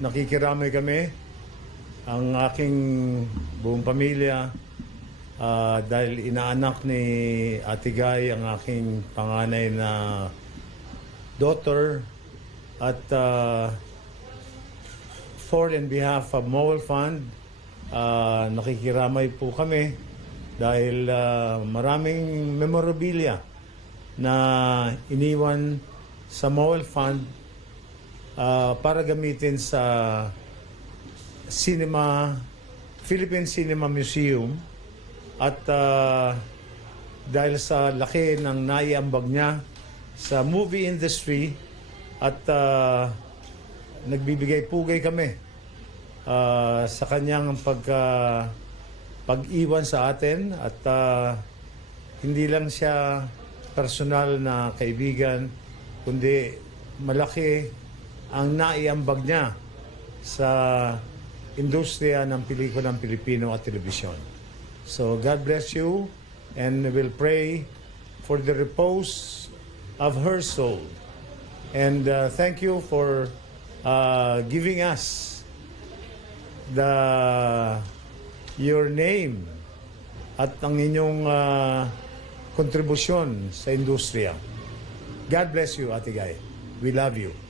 nakikiramay kami. Ang aking buong pamilya ah, dahil inaanak ni Ate Guy ang aking panganay na daughter at ah, for and behalf of Mowel Fund ah, nakikiramay po kami dahil ah, maraming memorabilia na iniwan sa Mowel Fund ah, para gamitin sa Cinema Philippine Cinema Museum at ah, dahil sa laki ng naiambag niya sa movie industry at ah, nagbibigay pugay kami ah, sa kanyang pagka pag-iwan sa atin at ah, hindi lang siya personal na kaibigan kundi malaki ang naiambag niya sa industriya ng pelikulang Pilipino at telebisyon. So God bless you and we'll pray for the repose of her soul. And uh, thank you for uh, giving us the your name at ang inyong uh, kontribusyon sa industriya. God bless you, Ate Guy. We love you.